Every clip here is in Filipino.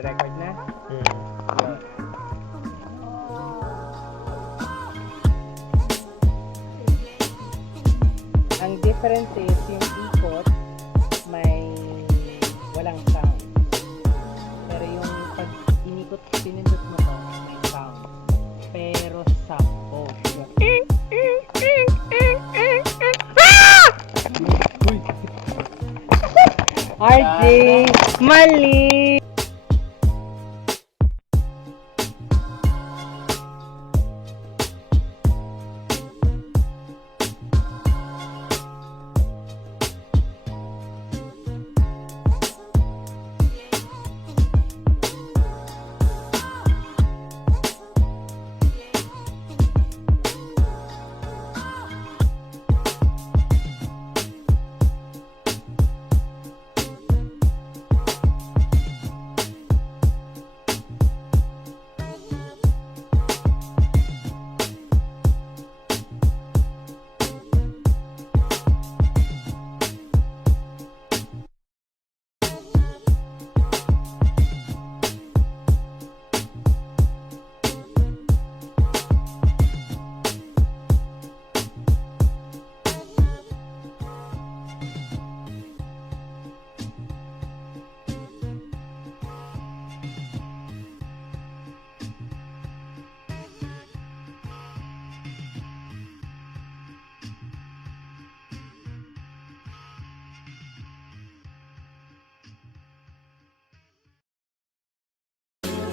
nagre-record na. Yun. Ang difference is yung ikot may walang sound. Pero yung pag inikot, pinindot mo to, may sound. Pero sampo. RJ! Mali!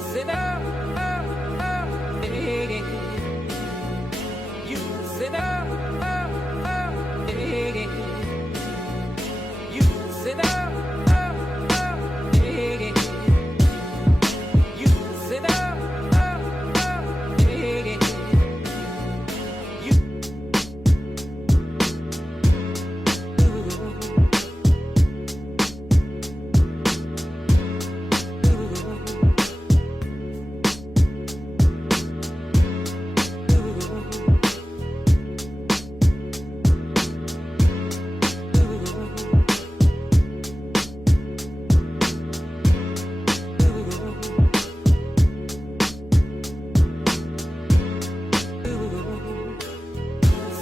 Sit up, you sit up, you sit up, you sit up,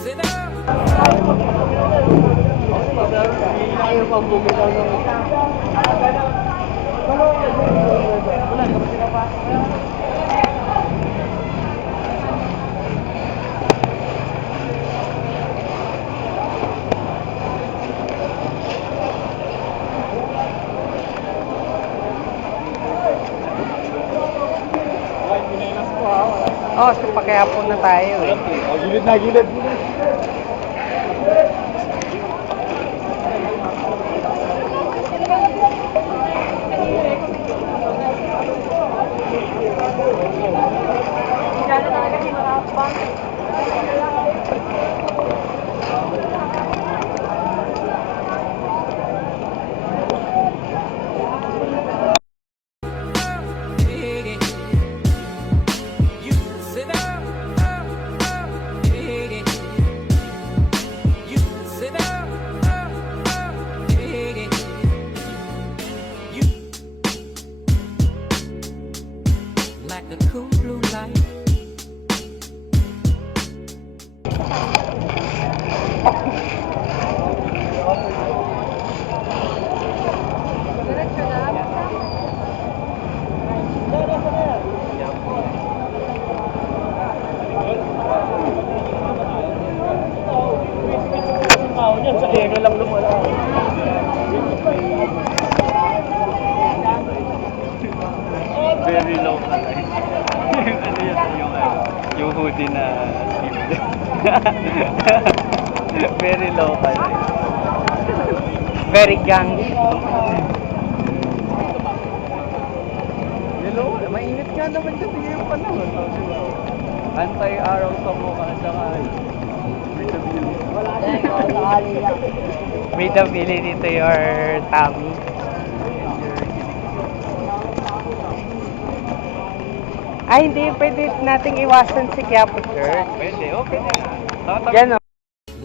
sit up. Ayaw pang bumitaw ng so pakyapon na tayo eh. Gilid na, gilid. You sit up, you sit up, you like a cool blue light. Sa ego lang lumala. Very local eh. Ano yun? Yung hoodie na very local eh. Very gang. Hello, mainit nga naman kasi yung panahon. Anti-araw sa mukha at saka Breathability to your tummy. Ay, hindi. Pwede nating iwasan si Quiapo Church. Pwede, okay na. Yan o.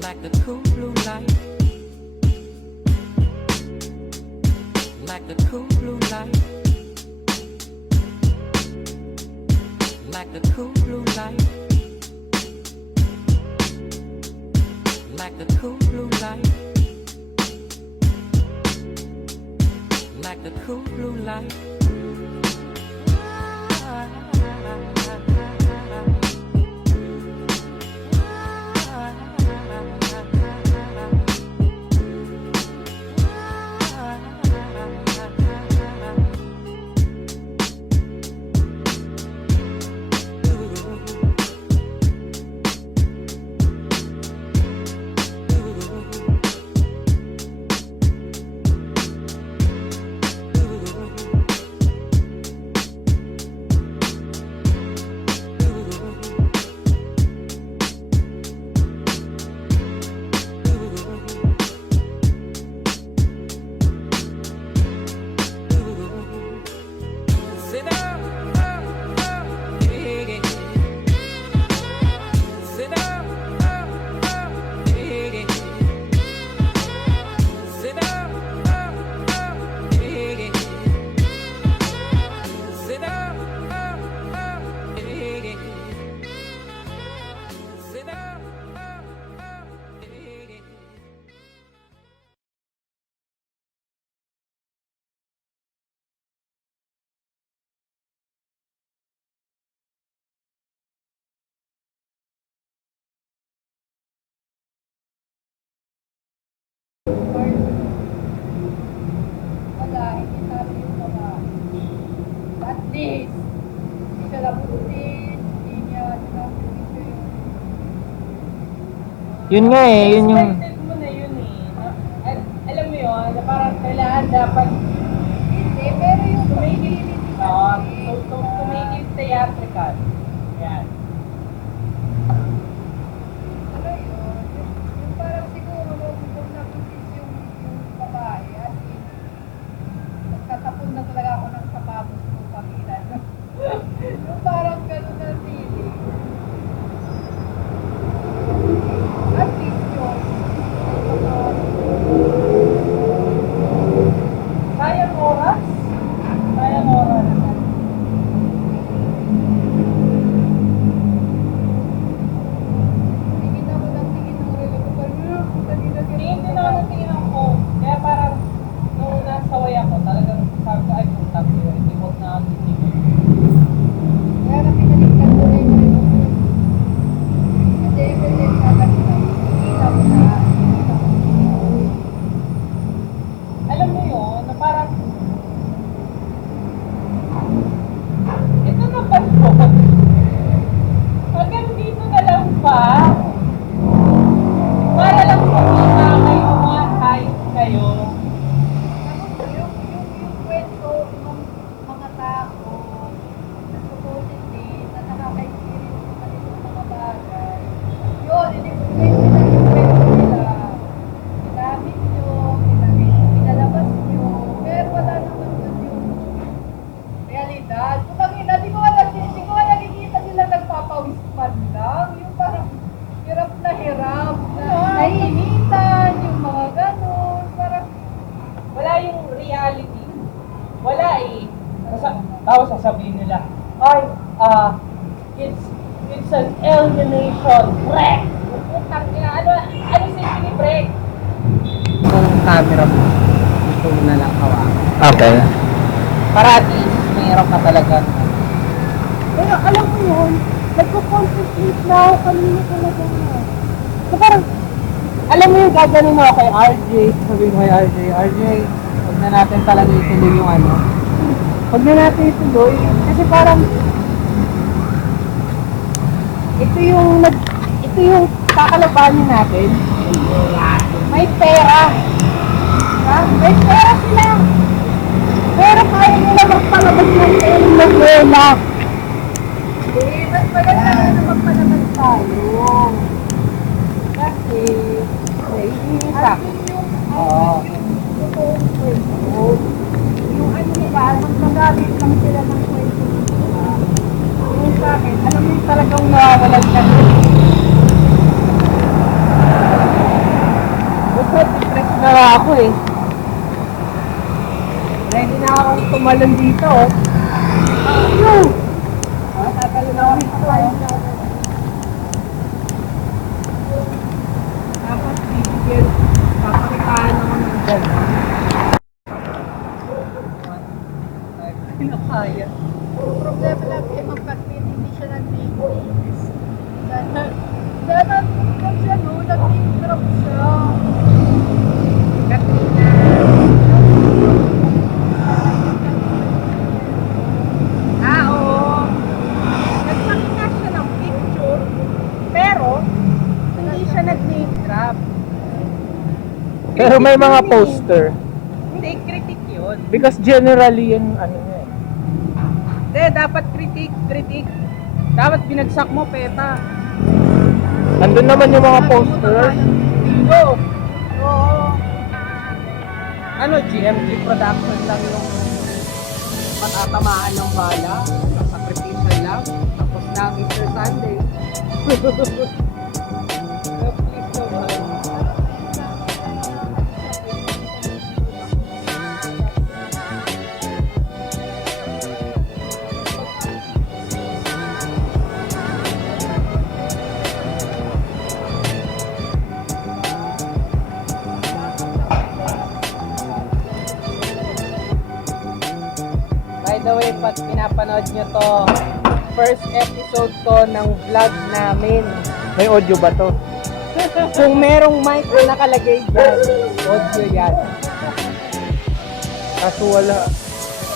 Like the cool blue light. Like the cool blue light. like the cool blue light, like the cool blue light, like the cool blue light. Sit down, yeah. Sit down, yeah. Sit down, yeah. Sit down, yeah. Sit down, yeah. Wala, hindi sabi yung mga at least, hindi siya labutin, hindi niya sinabi yung Yun nga eh, yun yung... Expected mo na yun eh. Alam mo yun, na parang kailangan dapat hindi, pero yung tumigil, tumigil theatrical. Yan. ano yun, yung parang siguro kung nabutis yung babae at nagtatapon na talaga ako ng sapatos ko pagilan. Yung parang gano'n na feeling. At least yun. Sayang oras? Sayang oras. Tingin ako ng tingin ng relo ko. Parang, Tingin din ako ng tingin ng phone. Kaya parang, nung nasaway ako, talagang sabi ko, ay, punta ko yun. Ibot na ako titigil. kaya na pinalitan ko na yung relo ko. Kasi even sabi ko, kita mo na. Alam mo yun, na parang, ito na ba ito? Hanggang dito na lang ba? Para lang pakita kayo, mga kahit kayo. Tapos yung kwento ng mga tao na supposedly na nakaka-experience sa ganitong mga bagay. Yun, in-explain nila yung kwento nila. Ginamit nyo, pinalabas nyo, pero wala naman dun yung realidad. Kung di ko nga nakikita sila nagpapawis man lang. Yung parang hirap na nainitan, yung mga ganun, parang Wala yung reality. Wala eh. Tapos sasabihin nila, ay, it's an alienation. Break! Putang ina, ano si break? Yung camera mo, gusto mo na lang hawakan. Okay. Para at least, mayroon ka talaga. pero alam mo yun, nagko-concentrate na ako kanina talaga. So parang, alam mo yung gaganin mo kay RJ, sabihin ko kay RJ, huwag na natin talaga ituloy yung ano. Huwag na natin ituloy, kasi parang, ito yung kakalabanin natin. May pera. Ha? May pera sila. Pero kaya nila magpalabas ng novela. Eh, mas maganda na magpanaman tayo. Kasi, naiinisa. At yun yung, Oo. yung totoong kwento. Yung ano diba, magmagamit lang sila ng kwento nila. Yung sa akin, alam mo yung talagang nawawalan ka. Basta depressed na ako eh. Ready na akong tumalon dito. Tatalon ako Dapat bibigyan, papakitaan ako ng gano'n. Hindi na kaya. Ang problema lang kay Ma'am Kathleen, hindi siya nag-linis. Dahil nag siya, no? Nag-drop siya. Oo. Nagpakita siya ng picture, pero hindi siya nag-name drop. Pero may mga poster. Hindi, critic yun. Because generally yung ano niya eh. Hindi, dapat critic. Dapat binagsak mo, peta. Andun naman yung mga poster. Oo. Oo. Ano, GMG production lang yung matatamaan ng bala, sakripisyon lang, tapos na ang Easter Sunday. Please naman. By the way, pag pinapanood nyo to, first episode to ng vlog namin. May audio ba to? Kung merong mic na nakalagay dyan, audio yan. Kaso wala.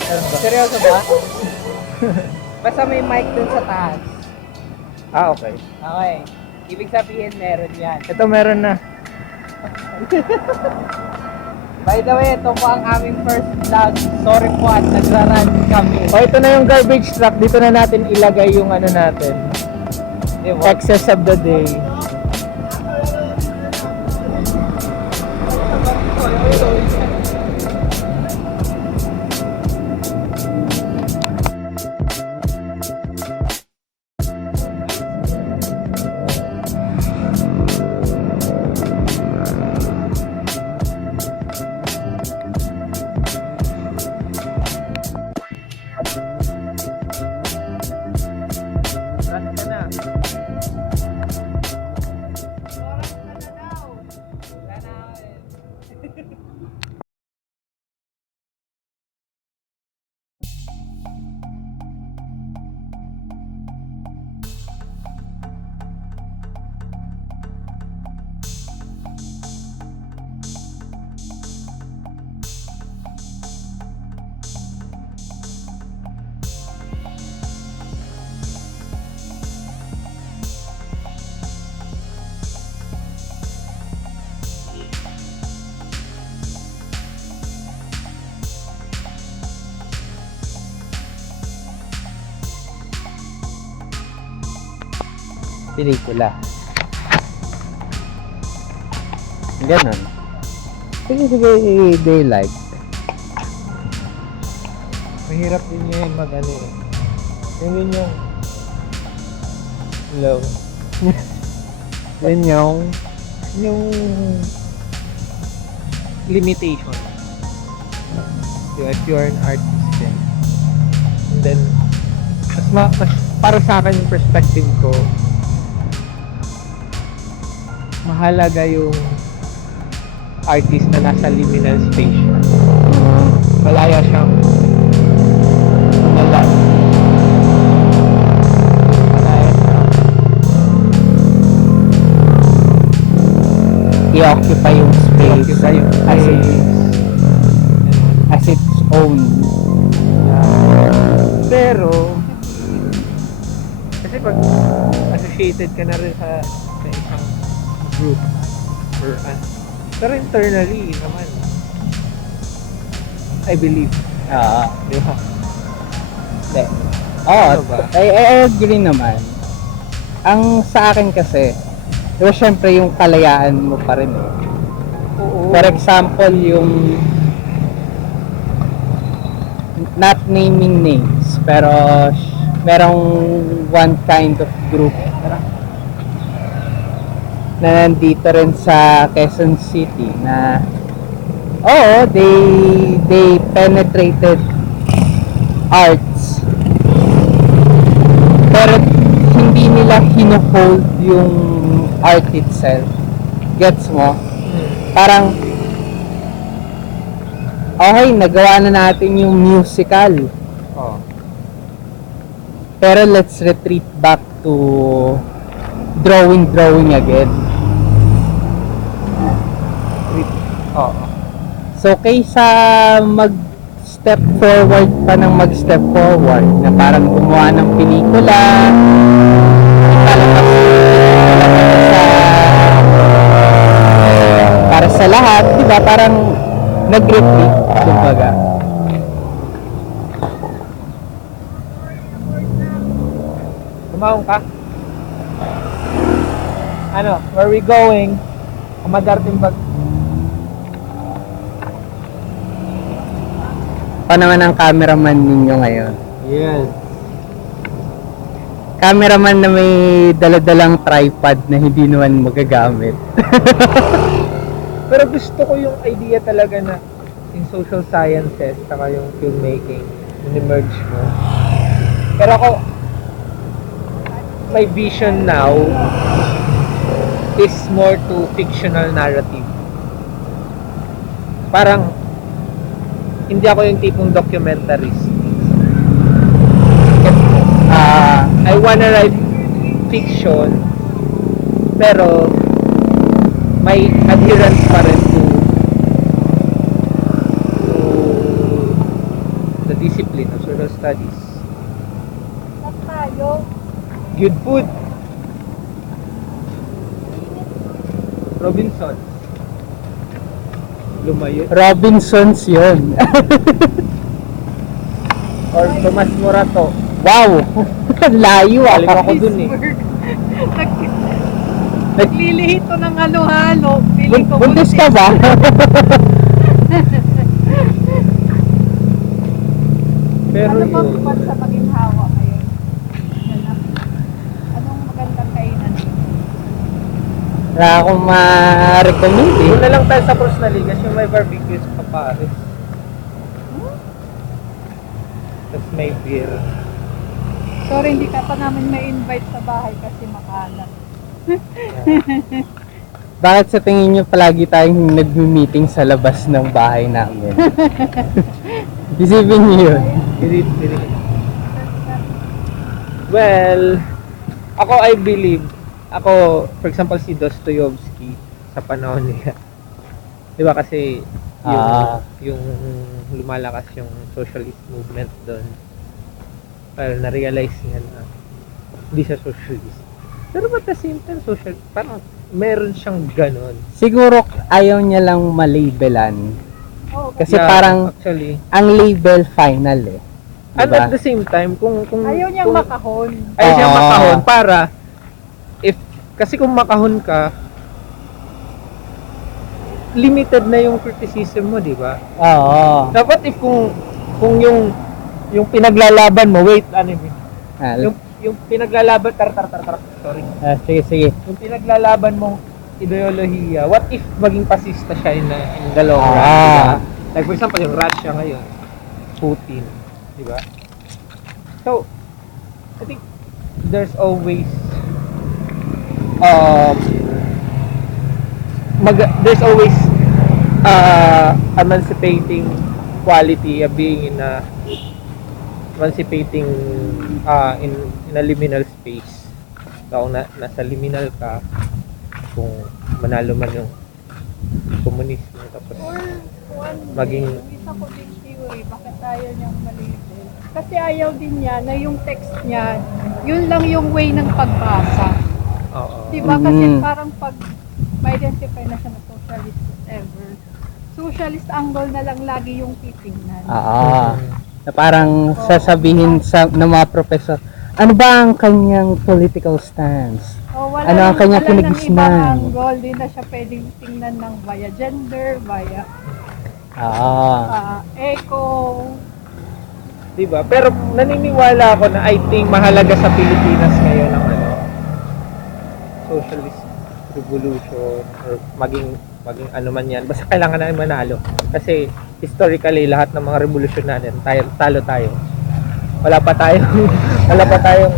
Ano ba? Seryoso ba? Basta may mic dun sa taas. Ah, okay. Okay. Ibig sabihin meron yan. Ito meron na. By the way, ito po ang aming first vlog. Sorry po at nagra-run kami. O, ito na yung garbage truck. Dito na natin ilagay yung ano natin. Diba? Excess of the day. Run ka na. Pelikula. Ganon. Sige, daylight. Mahirap din yun mag-ano eh. Yun yung hello. Yun yung limitation. If you're an artist then. And then, mas para sa akin yung perspective ko, mahalaga yung artist na nasa liminal station. Malaya siyang malaya siyang i-occupy yung space as its own. Pero kasi pag associated ka na rin sa isang group or pero internally naman I believe di ba? Oo, Ano ba? I agree naman. Ang sa akin kasi, diba syempre yung kalayaan mo pa rin eh. Oo. For example, yung not naming names, pero merong one kind of group na nandito rin sa Quezon City na they penetrated arts, pero nila hino-hold yung art itself. Gets mo? Parang, okay, nagawa na natin yung musical. Oh. Pero let's retreat back to drawing again. Oo. So, kaysa mag-step forward pa ng mag-step forward, na parang gumawa ng pelikula, ilalabas sa para sa lahat, di ba? Parang nag-retreat, kumbaga. Kumaon ka? Ano? Where we going? Kumadarting bag. Pa naman ang cameraman ninyo ngayon. Yes. Cameraman na may daladalang tripod na hindi naman magagamit. Pero gusto ko yung idea talaga na in social sciences saka yung filmmaking, in-merge mo. Pero ako, my vision now is more to fictional narrative. Parang, hindi ako yung tipong documentarist. I wanna write fiction, pero may adherence pa rin to the discipline of social studies. At tayo, Good food. Robinson. Lumayo. Robinsons yun. Or Tomas Morato. Wow! Layo Galing ah. ako dun eh. naglilihito ng halo-halo. Feeling ko Buntis ka ba? Pero Ano bang yun, bansa maginhawa ngayon? Ganap. Anong magandang kainan dito? Wala akong ma-recommend eh. doon na lang tayo sa Cruz na Ligas, yung may barbecue sa Papares. Tapos may beer. Sorry, hindi ka pa namin may invite sa bahay kasi makalat. Bakit sa tingin nyo palagi tayong nag-meeting sa labas ng bahay namin? Isipin nyo yun. Well, I believe, for example, si Dostoyevsky sa panahon niya. 'Di ba kasi yung lumalakas yung socialist movement doon. Pero na-realize niya na hindi siya socialist. Pero at the same time, parang meron siyang ganon. Siguro ayaw niya lang malabelan. Oh, Kasi Yeah, parang actually, ang label final eh. and Diba? at the same time, kung ayaw niyang makahon. ayaw siyang Oo. makahon para kasi kung makahon ka, limited na yung criticism mo, di ba? Oo. Dapat kung yung pinaglalaban mo, wait, ano yun? Ah, Yung pinaglalaban, sorry. sige. Yung pinaglalaban mong ideolohiya, what if maging pasista siya in the long run, Ah. diba? Like for example, yung Russia ngayon, Putin, di ba? So, I think there's always emancipating quality of being in a emancipating in a liminal space. So, kung nasa liminal ka, kung manalo man yung komunismo, tapos maging Isa ko din theory, bakit ayaw niyang malabel? Kasi ayaw din niya na yung text niya, yun lang yung way ng pagbasa. Diba? Kasi parang pag ma-identify na siya na socialist ever, socialist angle na lang lagi yung titingnan. Oo. Na parang sasabihin ng mga professor, ano ba ang kanyang political stance? O, Ano ang kanyang wala nang kinagisnan? ibang angle, di na siya pwedeng tingnan ng via gender, via Oo. eco. Diba? Pero naniniwala ako na I think mahalaga sa Pilipinas ngayon ang socialist revolution or maging ano man yan. Basta kailangan natin manalo. Kasi historically lahat ng mga revolusyon natin talo tayo. Wala pa tayong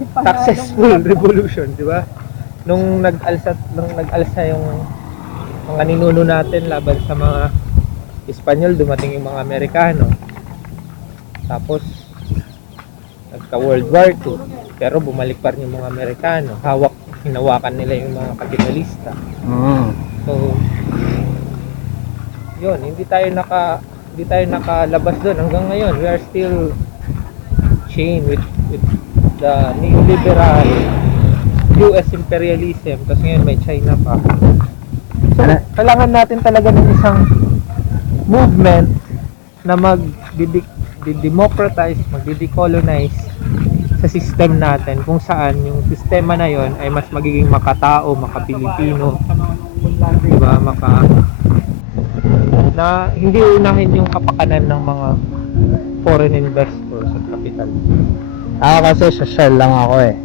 successful revolution, di ba? Nung nag-alsa yung mga ninuno natin laban sa mga Espanyol, dumating yung mga Amerikano. Tapos nagka World War II, pero bumalik pa rin yung mga Amerikano. Hinawakan nila yung mga kapitalista. So, yun, hindi tayo nakalabas doon hanggang ngayon. We are still chained with the neoliberal US imperialism, kasi ngayon may China pa. So, kailangan natin talaga ng isang movement na mag-democratize, mag-decolonize sa system natin, kung saan yung sistema na yon ay mas magiging makatao, maka-Pilipino, diba, na hindi unahin yung kapakanan ng mga foreign investors at capital. Ako kasi social lang ako eh.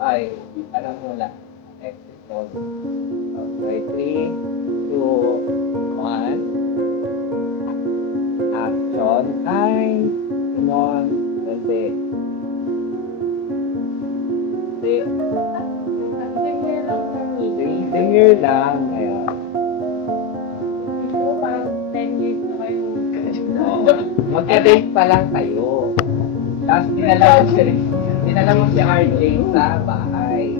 Ay, alam mo lang. Exit code. Okay, 3, 2, 1. Action. Ay, Simon. Ganda. Singer lang. Ngayon. Magka-date pa lang kayo. Tapos dinala mo si RJ sa bahay.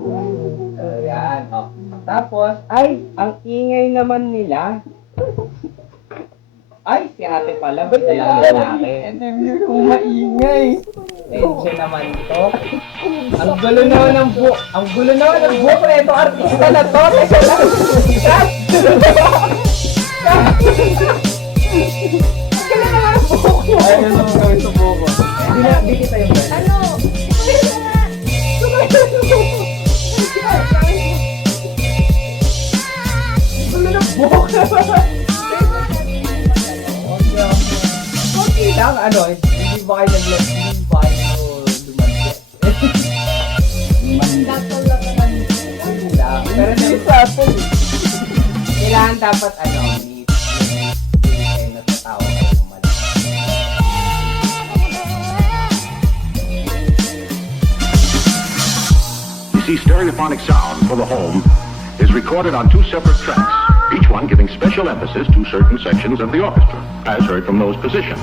Yun. Ayan. Tapos, ay, ang ingay naman nila. Ay, si ate pala, ba't lang lalaki? Kung maingay. Tension naman ito. Ang gulo naman ng buhok. Ang gulo naman ng buhok na ito. Artista na to. Teka lang. Kat! Ang gulo naman ang buhok mo. Ayun naman gawin sa buko. Hindi kita yung gano'n. Ano? Ang gulo ng buhok naman. Okay lang, ano, hindi ba kayo hindi ba kayo lumansin? Hindi lang. Pero kailangan dapat, ano, may kayo natatawa kayo ng malaki. You see, stereophonic sound for the home is recorded on 2 separate tracks, each one giving special emphasis to certain sections of the orchestra, as heard from those positions.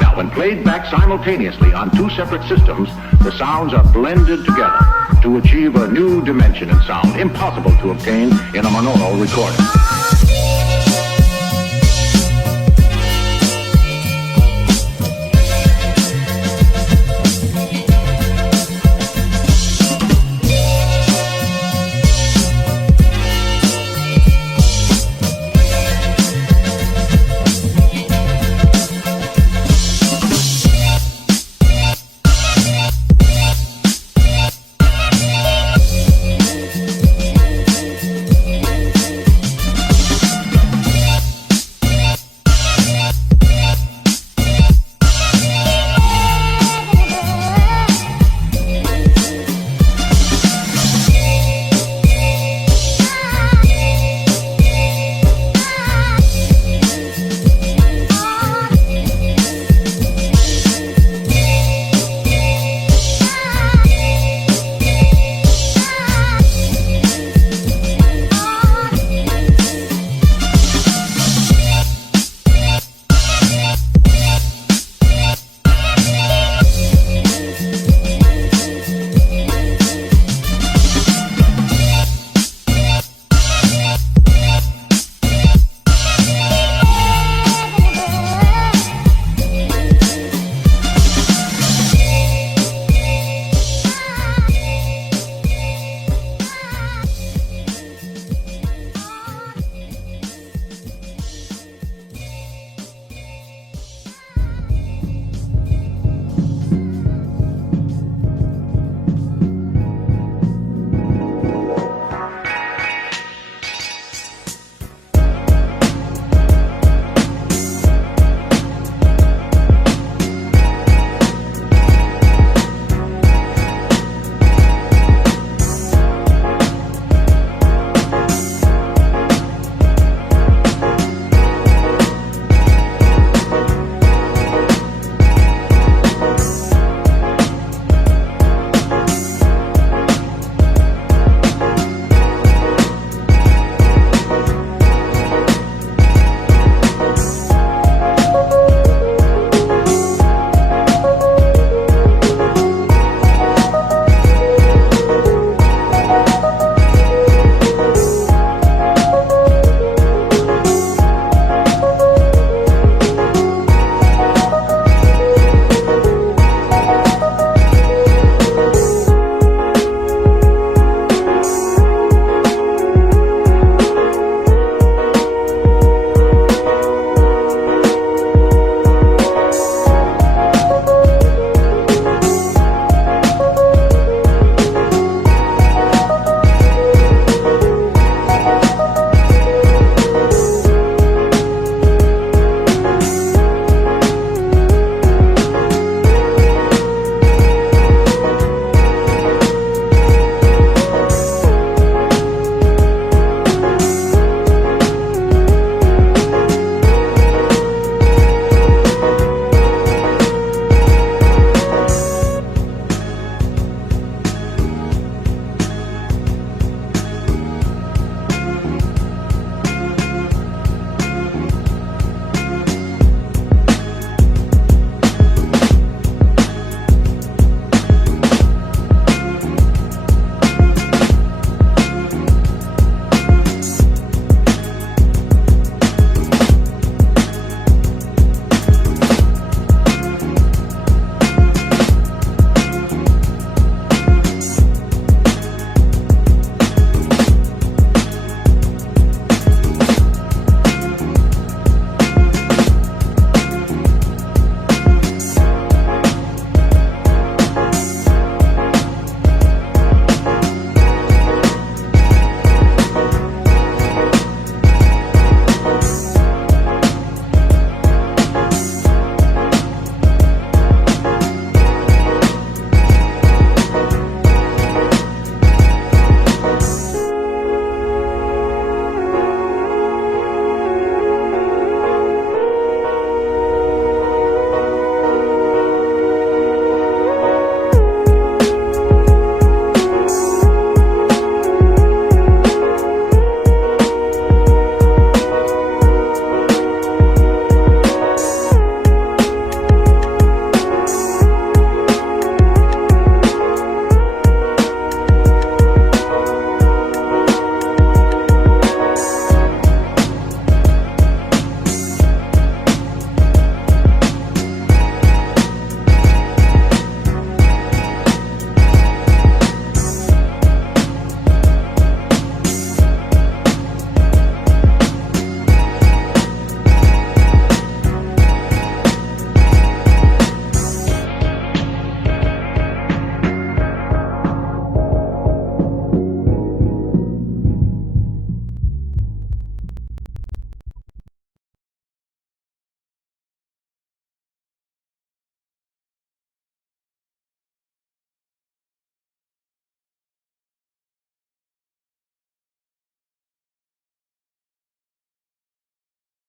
Now, when played back simultaneously on 2 separate systems, the sounds are blended together to achieve a new dimension in sound impossible to obtain in a monaural recording.